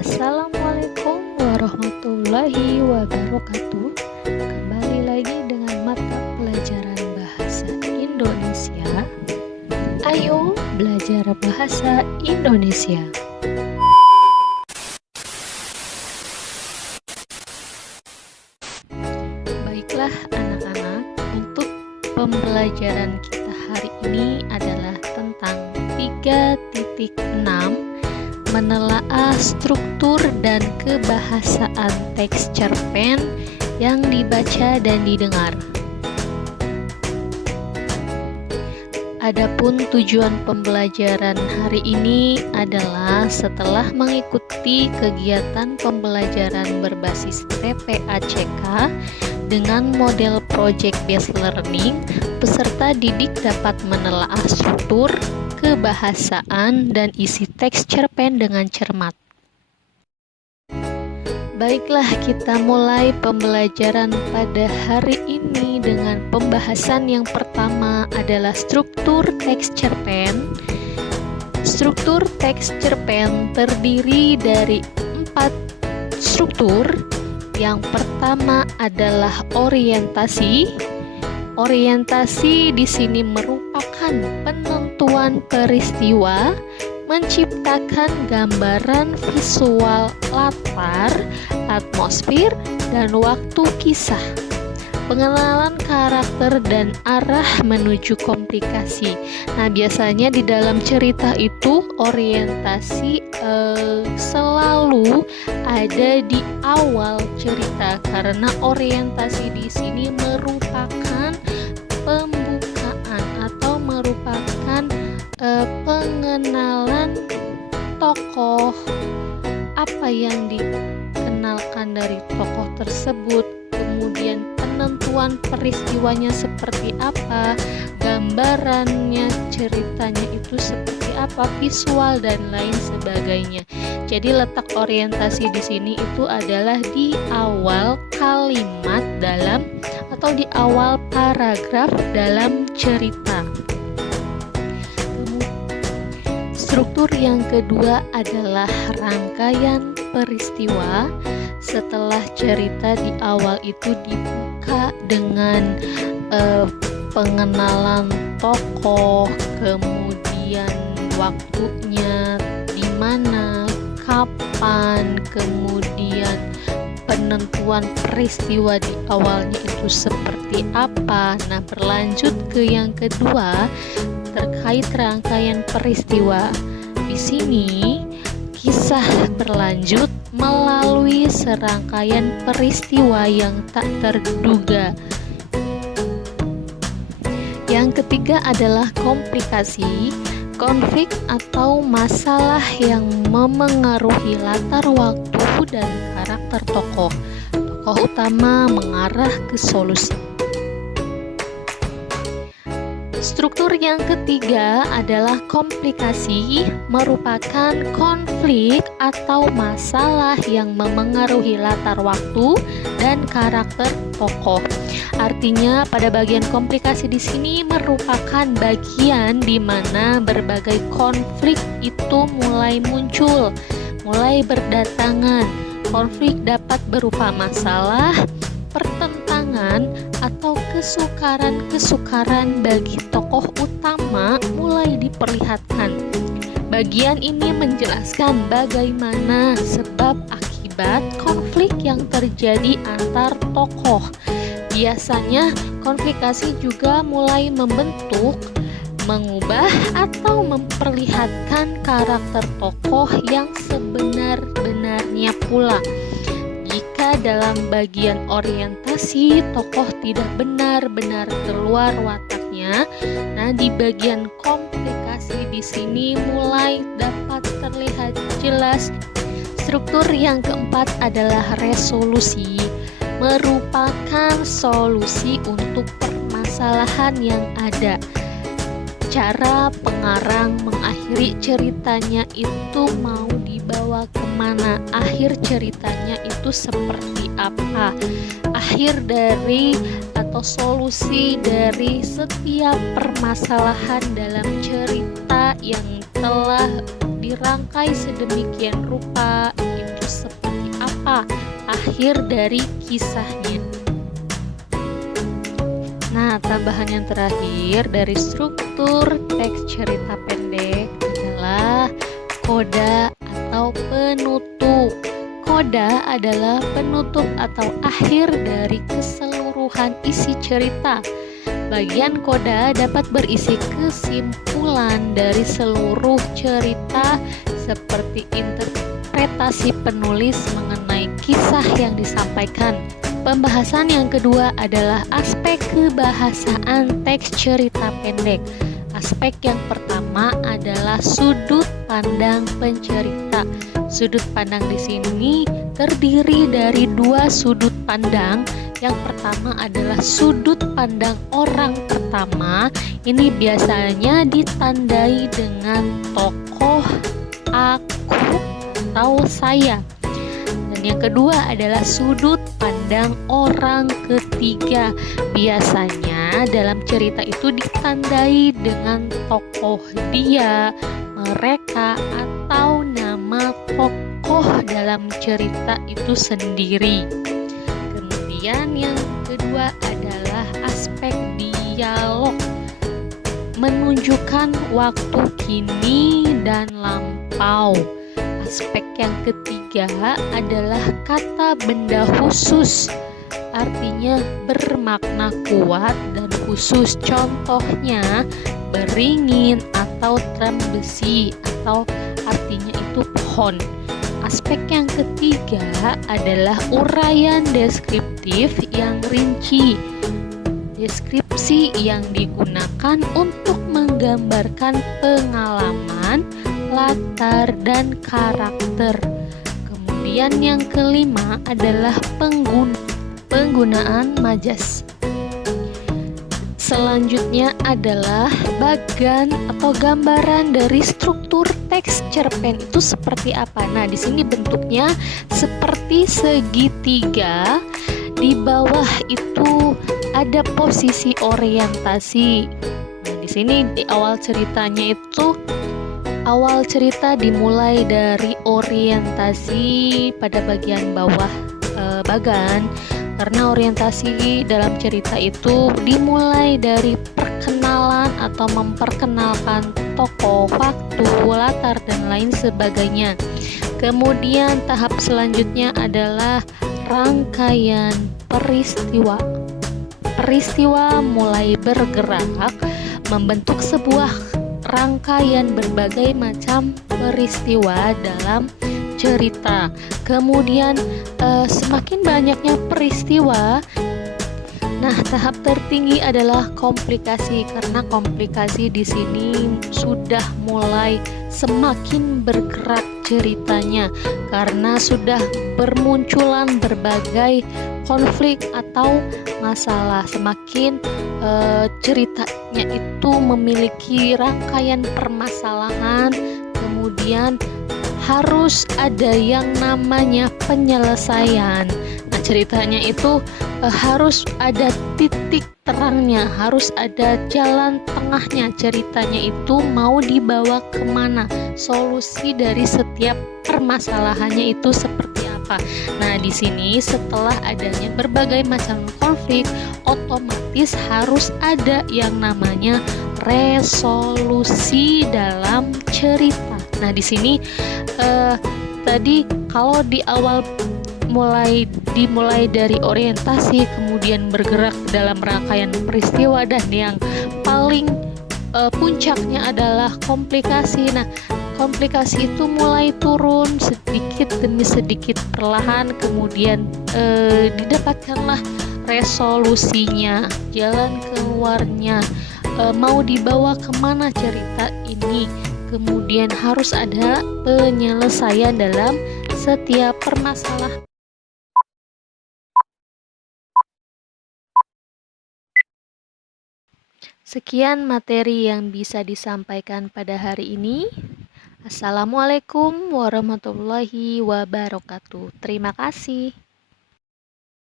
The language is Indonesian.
Assalamualaikum warahmatullahi wabarakatuh. Kembali lagi dengan mata pelajaran bahasa Indonesia. Ayo belajar bahasa Indonesia. Baiklah anak-anak, untuk pembelajaran kita hari ini adalah tentang 3.6, menelaah struktur dan kebahasaan teks cerpen yang dibaca dan didengar. Adapun tujuan pembelajaran hari ini adalah setelah mengikuti kegiatan pembelajaran berbasis TPACK dengan model Project Based Learning, peserta didik dapat menelaah struktur, kebahasaan, dan isi teks cerpen dengan cermat. Baiklah, kita mulai pembelajaran pada hari ini dengan pembahasan yang pertama adalah struktur teks cerpen. Struktur teks cerpen terdiri dari 4 struktur. Yang pertama adalah orientasi. Orientasi di sini merupakan penentuan peristiwa, menciptakan gambaran visual latar, atmosfer, dan waktu kisah. Pengenalan karakter dan arah menuju komplikasi. Nah, biasanya di dalam cerita itu orientasi selalu ada di awal cerita karena orientasi di sini merupakan pembukaan atau merupakan pengenalan tokoh, apa yang dikenalkan dari tokoh tersebut, kemudian penentuan peristiwanya seperti apa, gambarannya, ceritanya itu seperti apa, visual dan lain sebagainya. Jadi letak orientasi di sini itu adalah di awal kalimat dalam atau di awal paragraf dalam cerita. Struktur yang kedua adalah rangkaian peristiwa. Setelah cerita di awal itu dibuka dengan pengenalan tokoh, kemudian waktunya, di mana, kapan, kemudian penentuan peristiwa di awalnya itu seperti apa. Nah, berlanjut ke yang kedua terkait rangkaian peristiwa. Di sini kisah berlanjut melalui serangkaian peristiwa yang tak terduga. Yang ketiga adalah komplikasi, konflik atau masalah yang memengaruhi latar waktu dan karakter tokoh. Tokoh utama mengarah ke solusi. Struktur yang ketiga adalah komplikasi, merupakan konflik atau masalah yang memengaruhi latar waktu dan karakter tokoh. Artinya pada bagian komplikasi di sini merupakan bagian di mana berbagai konflik itu mulai muncul, mulai berdatangan. Konflik dapat berupa masalah, pertentangan, atau kesukaran bagi tokoh utama mulai diperlihatkan. Bagian ini menjelaskan bagaimana sebab akibat konflik yang terjadi antar tokoh. Biasanya komplikasi juga mulai membentuk, mengubah, atau memperlihatkan karakter tokoh yang sebenar-benarnya pula. Jika dalam bagian orientasi tokoh tidak benar-benar keluar wataknya, nah di bagian komplikasi di sini mulai dapat terlihat jelas. Struktur yang keempat adalah resolusi, merupakan solusi untuk permasalahan yang ada. Cara pengarang mengakhiri ceritanya itu mau dibawa kemana, akhir ceritanya itu seperti apa, akhir dari atau solusi dari setiap permasalahan dalam cerita yang telah dirangkai sedemikian rupa itu seperti apa akhir dari kisahnya. Nah, tambahan yang terakhir dari struktur teks cerita pendek adalah koda atau penutup. Koda adalah penutup atau akhir dari keseluruhan isi cerita. Bagian koda dapat berisi kesimpulan dari seluruh cerita seperti interpretasi penulis mengenai kisah yang disampaikan. Pembahasan yang kedua adalah aspek kebahasaan teks cerita pendek. Aspek yang pertama adalah sudut pandang pencerita. Sudut pandang di sini terdiri dari dua sudut pandang. Yang pertama adalah sudut pandang orang pertama. Ini biasanya ditandai dengan tokoh, aku, atau saya. Dan yang kedua adalah sudut pandang orang ketiga. Biasanya dalam cerita itu ditandai dengan tokoh dia, mereka, atau nama tokoh dalam cerita itu sendiri. Kemudian yang kedua adalah aspek dialog, menunjukkan waktu kini dan lampau. Aspek yang ketiga adalah kata benda khusus, artinya bermakna kuat dan khusus. Contohnya beringin atau trem besi, atau artinya itu pohon. Aspek yang ketiga adalah uraian deskriptif yang rinci. Deskripsi yang digunakan untuk menggambarkan pengalaman, latar, dan karakter. Kemudian yang kelima adalah penggunaan majas. Selanjutnya adalah bagan atau gambaran dari struktur teks cerpen itu seperti apa. Nah, di sini bentuknya seperti segitiga. Di bawah itu ada posisi orientasi. Nah, di sini di awal ceritanya itu awal cerita dimulai dari orientasi pada bagian bawah bagan. Karena orientasi dalam cerita itu dimulai dari perkenalan atau memperkenalkan tokoh, waktu, latar, dan lain sebagainya. Kemudian tahap selanjutnya adalah rangkaian peristiwa. Peristiwa mulai bergerak membentuk sebuah rangkaian berbagai macam peristiwa dalam cerita. Kemudian semakin banyaknya peristiwa, nah tahap tertinggi adalah komplikasi, karena komplikasi di sini sudah mulai semakin bergerak ceritanya karena sudah bermunculan berbagai konflik atau masalah. Semakin ceritanya itu memiliki rangkaian permasalahan, kemudian harus ada yang namanya penyelesaian. Nah, ceritanya itu harus ada titik terangnya, harus ada jalan tengahnya. Ceritanya itu mau dibawa kemana, solusi dari setiap permasalahannya itu seperti apa. Nah, di sini setelah adanya berbagai macam konflik, otomatis harus ada yang namanya resolusi dalam cerita. Nah, di sini tadi kalau di awal dimulai dari orientasi, kemudian bergerak dalam rangkaian peristiwa, dan yang paling puncaknya adalah komplikasi. Nah, komplikasi itu mulai turun sedikit demi sedikit perlahan, kemudian didapatkanlah resolusinya, jalan keluarnya, mau dibawa kemana cerita ini. Kemudian harus ada penyelesaian dalam setiap permasalahan. Sekian materi yang bisa disampaikan pada hari ini. Assalamualaikum warahmatullahi wabarakatuh. Terima kasih.